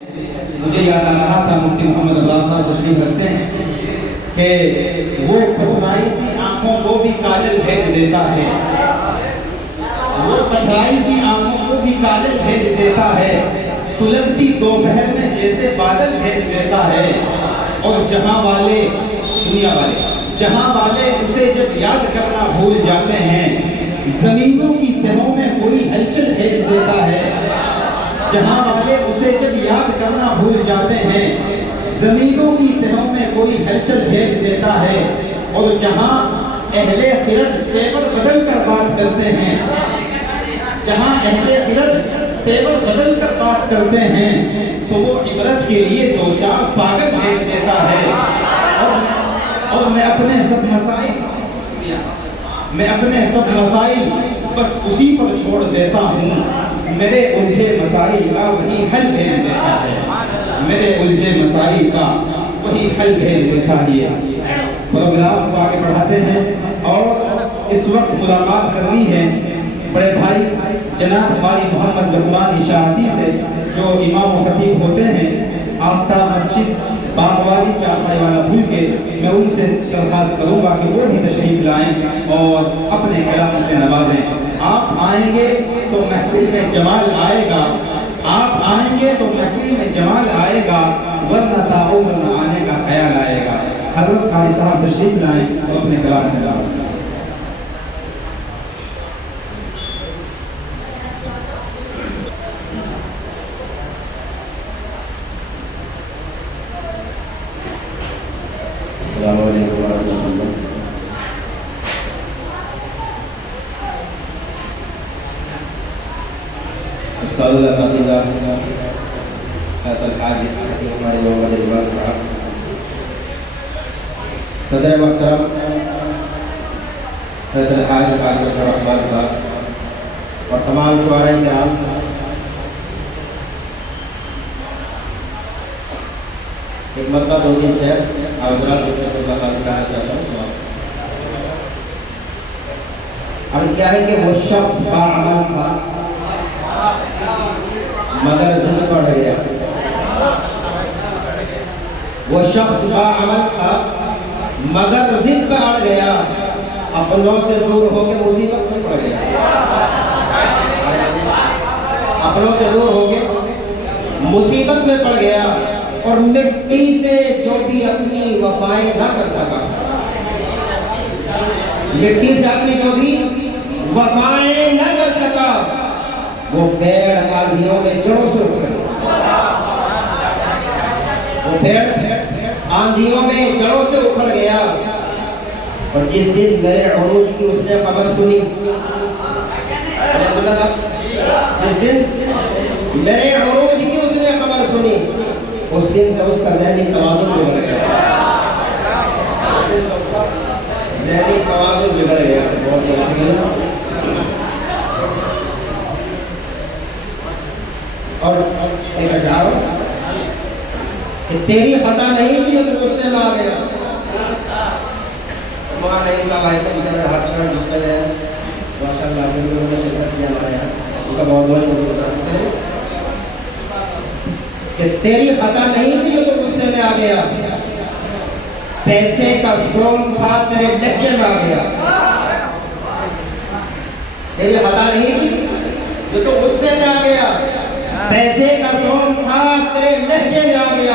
مجھے یاد آ رہا تھا مفتی محمد اللہ صاحب تشریف رکھتے ہیں کہ وہ پتھرائی سی آنکھوں کو بھی کاجل بھیج دیتا ہے، وہ پتھرائی سی آنکھوں کو بھی کاجل بھیج دیتا ہے، سلگتی دوپہر میں جیسے بادل بھیج دیتا ہے، اور جہاں والے دنیا والے جہاں والے اسے جب یاد کرنا بھول جاتے ہیں، زمینوں کی تہوں میں کوئی ہلچل بھیج دیتا ہے۔ جہاں والے اسے جب یاد کرنا بھول جاتے ہیں، زمینوں کی تہوں میں کوئی ہلچل بھیج دیتا ہے، اور جہاں اہل خرد تیور بدل کر بات کرتے ہیں، جہاں اہل خرد تیور بدل کر بات کرتے ہیں، تو وہ عبرت کے لیے دو چار پاگل بھیج دیتا ہے۔ اور میں اپنے سب مسائل بس اسی پر چھوڑ دیتا ہوں، میرے الجھے مسائل کا وہی حل بھیج دیتا ہے، میرے الجھے مسائل کا وہی حل بھیج دیتا ہے۔ پروگرام کو آگے بڑھاتے ہیں اور اس وقت ملاقات کرنی ہے بڑے بھائی جناب باری محمد لقمان اشاعتی سے، جو امام و خطیب ہوتے ہیں آفتاب مسجد باغوالی چارپائی والا بھول کے۔ میں ان سے درخواست کروں گا کہ وہ بھی تشریف لائیں اور اپنے کلام سے نوازیں۔ آپ آئیں گے تو محفل میں جمال آئے گا، آپ آئیں گے تو محفل میں جمال آئے گا، ورنہ تعاون نہ آنے کا خیال آئے گا۔ حضرت قاری صاحب تشریف لائیں اور اپنے کلام سے نوازیں۔ السلام علیکم ورحمۃ اللہ۔ استاد الاساتذہ حضرت الحاج ہمارے محمد اقبال صاحب، صدر محترم حضرت الحاج قاری اقبال صاحب اور تمام شعراء کرام، ایک مرتبہ دو دن سے حضرات چاہتا ہوں۔ اب کیا ہے کہ وہ شخص باعمل تھا مگر ضد پڑ گیا، وہ شخص باعمل تھا مگر ضد پہ اڑ گیا، اپنوں سے دور ہو کے مصیبت میں پڑ گیا، اپنوں سے دور ہو کے مصیبت میں پڑ گیا، اور مٹی سے جو بھی اپنی وفائیں نہ کر سکا، مٹی سے اپنی جو بھی وفائیں نہ کر سکا، وہ پیڑ آندھیوں میں جڑوں سے اکھڑ گیا، وہ پیڑ آندھیوں میں جڑوں سے اکھڑ گیا۔ اور جس دن میرے عروج کی اس نے خبر سنی، جس دن میرے عروج کی اس نے خبر سنی، اس دن سے اس کا ذہنی توازن بگڑ گیا، ذہنی توازن بگڑ گیا۔ اور ایک اشعار کہ تیری خطا نہیں تھی تو غصے میں آ گیا۔ وہاں نہیں صاحب آئے تھے، مجھے ہاتھ پر جوتے ہیں ماشاءاللہ، انہوں نے شرکت کیا ہمارے یہاں، ان کا بہت بہت شکر گزار ہیں کہ تیری خطا نہیں تھی تو غصے میں آ گیا، پیسے کا زوم تھا تیرے لہجے میں آ گیا، تیری خطا نہیں تھی جو تو غصے میں آ گیا، پیسے کا زوم تھا تیرے لہجے میں آ گیا،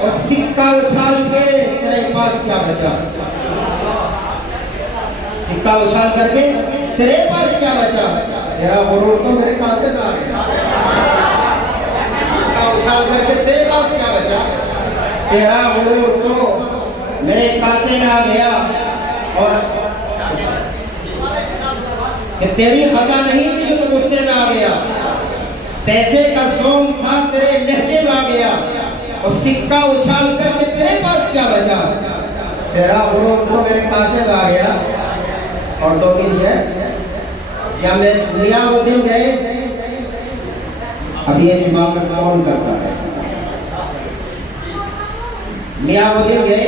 اور سکہ اچھال کے تیرے پاس کیا بچا، سکہ اچھال کر کے تیرے پاس کیا بچا، تیرا غرور تو میرے کاسے میں آ گیا، سکہ اچھال کر کے تیرے پاس کیا بچا، تیرا غرور تو میرے کاسے میں آ گیا، اور کہ تیری خطا نہیں تھی جو تو غصے میں آ گیا، پیسے کا زوم تھا تیرے لہجے میں آ گیا، اور سکہ اچھال کر کے تیرے پاس کیا بچا، تیرا غرور تو میرے کاسے میں آ گیا۔ اور دو تین شعر یا میں میاں وہ دن گئے، اب یہ حماقت کون کرتا ہے، میاں وہ دن گئے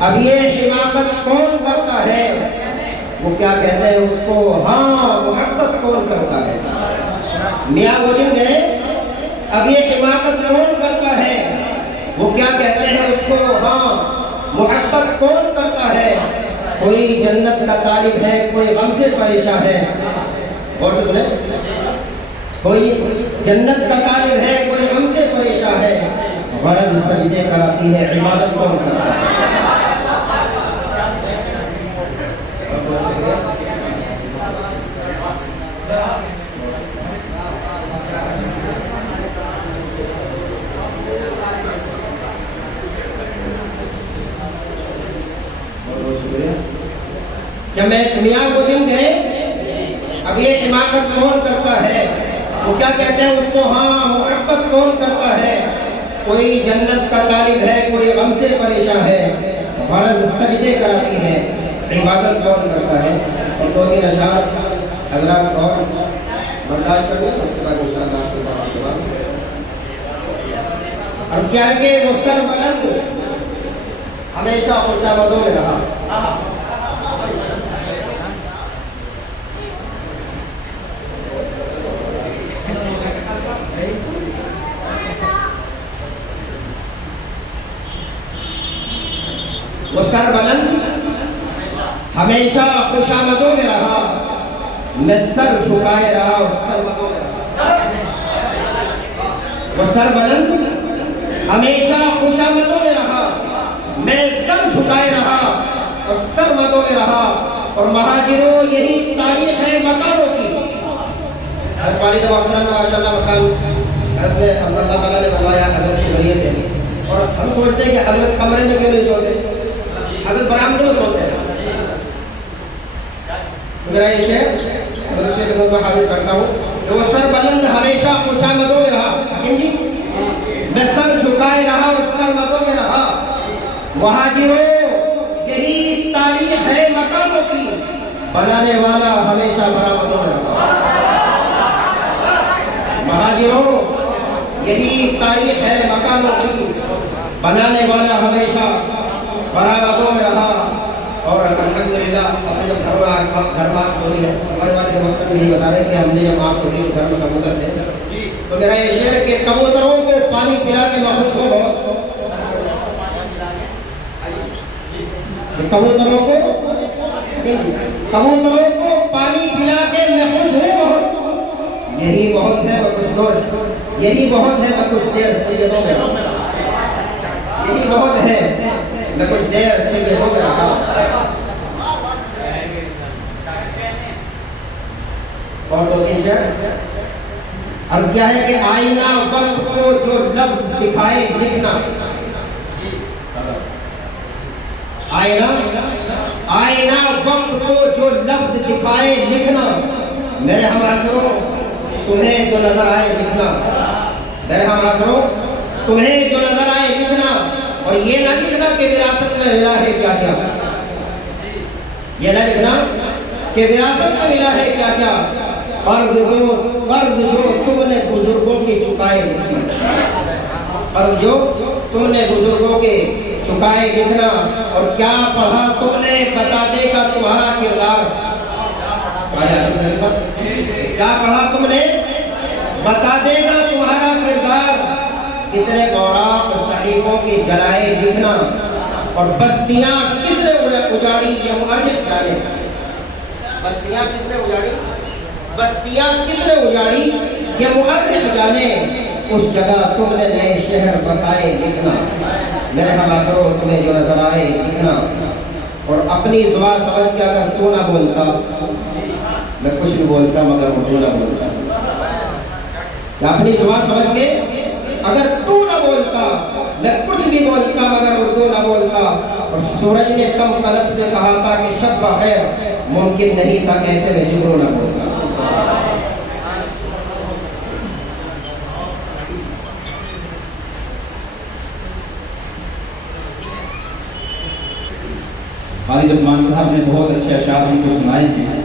اب یہ حماقت کون کرتا ہے، وہ کیا کہتے ہیں اس کو، ہاں محبت کون کرتا ہے، میاں وہ دن گئے اب یہ حماقت کون کرتا ہے؟ وہ کیا کہتے ہیں اس کو؟ ہاں، محبت کون کرتا ہے؟ کوئی جنت کا طالب ہے، کوئی غم سے پریشان ہے. اور سنیں، کوئی جنت کا طالب ہے، کوئی غم سے پریشان ہے. غرض سجدے کراتی ہے، عبادت کون کرتا ہے؟ جب میں دنیا کو دن گئے، اب یہ حماقت کون کرتا ہے؟ وہ کیا کہتے ہیں اس کو؟ ہاں، محبت کون کرتا ہے؟ کوئی جنت کا طالب ہے، کوئی غم سے پریشان ہے. غرض سجدے کراتی ہے، عبادت کون کرتا ہے؟ اور دو تین اشعار حضرات اور برداشت کر لیں، اس کے بعد انشاءاللہ آپ کے بعد عرض کیا ہے کہ وہ سر بلند ہمیشہ خوشامدوں میں رہا. وہ سر بلند ہمیشہ خوشامدوں میں رہا، میں سر جھکائے رہا اور سرمدوں میں رہا. وہ سر بلند ہمیشہ خوشامدوں میں رہا، میں سر جھکائے رہا اور سرمدوں میں رہا. اور مہاجروں یہی تاریخ ہے مکانوں کی. حضرت والد محترم ماشاءاللہ مکان حضرت اللہ تعالیٰ نے بنوایا حضرت کے ذریعے سے. اور ہم سوچتے ہیں کہ حضرت کمرے میں کیوں نہیں سوتے، حضرت برآمدے میں سوتے ہیں. میرا یہ شعر حضرت کے خدمت میں حاضر کرتا ہوں کہ وہ سر بلند ہمیشہ خوشامدوں میں رہا، میں سر جھکائے رہا اور سرمدوں میں رہا. مہاجروں یہی تاریخ ہے مکانوں کی، بنانے والا ہمیشہ برآمدوں میں رہا. مہاجروں یہی تاریخ ہے مکانوں کی، بنانے والا ہمیشہ برآمدوں میں رہا. اور الحمدللہ اپنے جب گھر بات ہو رہی ہے، ہمارے والے وقت میں یہ بتا رہے ہیں کہ ہم نے جب آپ کو گھر میں کبوتر تھے، تو میرا یہ شعر کہ کبوتروں کو پانی پلا کے محفوظ ہو. کبوتروں کو پانی پلا کے میں خوش ہوں بہت. یہی بہت ہے اور کچھ دور، یہی بہت ہے اور کچھ دیر سیدوں میں رہا. یہی بہت ہے میں کچھ دیر سیدوں میں رہا. اور دو تین شعر عرض کیا ہے کہ آئینہ وقت کو جو لفظ دکھائے لکھنا. آئینہ وقت کو جو لفظ دکھائے لکھنا. میرے ہم عصروں تمہیں جو نظر آئے لکھنا. میرے ہم عصروں تمہیں جو نظر آئے لکھنا. اور یہ نہ لکھنا کہ وراثت میں ملا ہے کیا کیا. یہ نہ لکھنا کہ وراثت میں ملا ہے کیا کیا. قرض جو تم نے بزرگوں کے چکائے لکھنا. قرض جو تم نے بزرگوں کے چکائے لکھنا. اور کیا پڑھا تم نے بتا دے گا تمہارا کردار. کیا پڑھا تم نے بتا دے گا تمہارا کردار. کتنے اوراق صحیفوں کی جلائے لکھنا. اور بستیاں کس نے اجاڑی یہ مؤرخ جانے. بستیاں کس نے اجاڑی، بستیاں کس نے اجاڑی یہ مؤرخ جانے. اس جگہ تم نے نئے شہر بسائے لکھنا. میرے ہم عصروں تمہیں جو نظر آئے لکھنا. اور اپنی زبان سمجھ کے اگر تو نہ بولتا، میں کچھ نہیں بولتا مگر اردو نہ بولتا. اپنی زبان سمجھ کے اگر تو نہ بولتا، میں کچھ بھی بولتا مگر اردو نہ بولتا. اور سورج نے کم قلب سے کہا تھا کہ شب بخیر، ممکن نہیں تھا ایسے میں جگرو نہ بولتا. والد عثمان صاحب نے بہت اچھے اشعار ہم کو سنائے ہیں.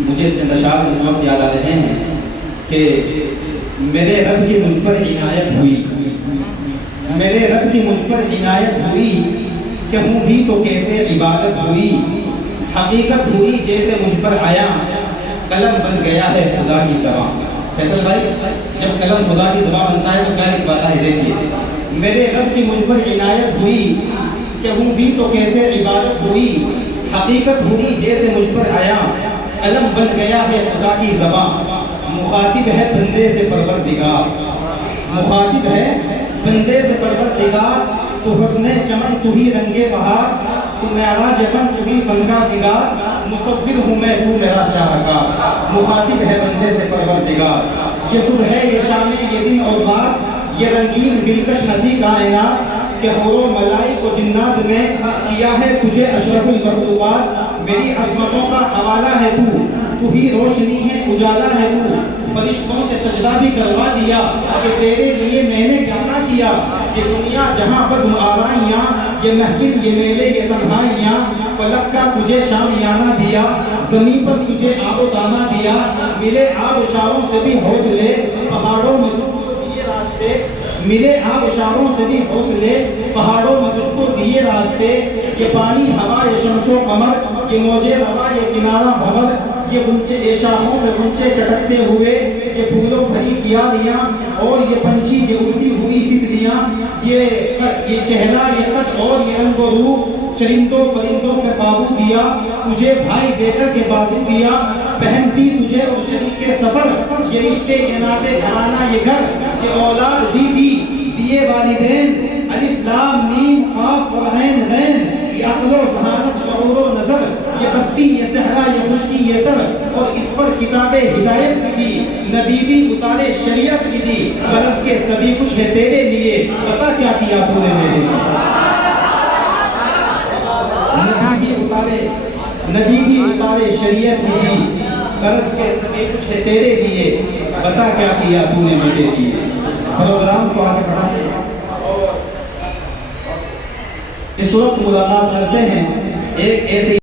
مجھے چند اشعار اس وقت یاد آ رہے ہیں کہ میرے رب کی مجھ پر عنایت ہوئی، میرے رب کی مجھ پر عنایت ہوئی کہ ہوں بھی تو کیسے عبادت ہوئی. حقیقت ہوئی جیسے مجھ پر آیا، قلم بن گیا ہے خدا کی زبان. فیصل بھائی جب قلم خدا کی زبان بنتا ہے تو کیا لکھواتا ہے؟ دیکھیے، میرے رب کی مجھ پر عنایت ہوئی کہ ہوں بھی تو کیسے عبادت ہوئی، حقیقت ہوئی جیسے مجھ پر آیا، قلم بن گیا ہے خدا کی زبان، مخاطب ہے بندے سے پروردگار، مخاطب ہے بندے سے پروردگار، تو حسن چمن تو ہی رنگے بہار، تو میرا جبن تو ہی بن کا سنگار، مصور ہوں میں تو میرا شاہکار، مخاطب ہے بندے سے پروردگار۔ یہ صبح ہے، یہ شام ہے، یہ دن اور رات، یہ رنگین دلکش نسی کائنات، کہ حور و ملائک و جنات میں کیا ہے تجھے اشرف المخلوقات، میری عظمتوں کا حوالہ ہے تو ہی روشنی ہے، اجالا ہے تو، فرشتوں سے سجدہ بھی کروا دیا کہ تیرے لیے میں نے کیا نہ کیا، یہ دنیا جہاں بزم آرائیاں، یہ محفل یہ میلے یہ تنہائیاں، فلک کا تجھے شامیانہ دیا، زمین پر تجھے آب و دانہ دیا، ملے آبشاروں سے بھی حوصلے، پہاڑوں میں تجھ کو دیے راستے، ملے آبشاروں سے بھی حوصلے، پہاڑوں میں تجھ کو دیے راستے، یہ پانی ہوا یہ شمس و قمر، یہ موجے روا یہ کنارہ بھور، یہ بنچے یہ شاخوں میں بنچے چٹکتے ہوئے، یہ پھولوں بھری کیاریاں، اور یہ پنچھی یہ اڑتی ہوئی تتلیاں، یہ چہرہ یہ قد اور یہ رنگ و روپ، چرندوں پرندوں پہ قابو دیا، تجھے بھائی دے کر کے بازو دیا، بہن دی تجھے اور شریک سفر، یہ رشتے یہ ناطے گھرانہ یہ گھر، یہ اولاد بھی دی دیے والدین، الف لام میم قاف اور عین غین، یہ عقل و ذہانت شعور و نظر، یہ بستی یہ صحرا یہ خشکی یہ تر، اور اس پر کتاب ہدایت بھی دی، نبی بھی اتارے شریعت بھی دی، غرض کے سبھی کچھ ہے تیرے لیے، پتا کیا کیا تو نے میرے لیے، نبی بھی اتارے شریعت بھی دی، غرض کے سبھی کچھ ہے تیرے لیے، بتا کیا کیا تو نے میرے لیے۔ پروگرام کو آگے بڑھاتے ہیں اور اس وقت ملاقات کرتے ہیں ایک ایسے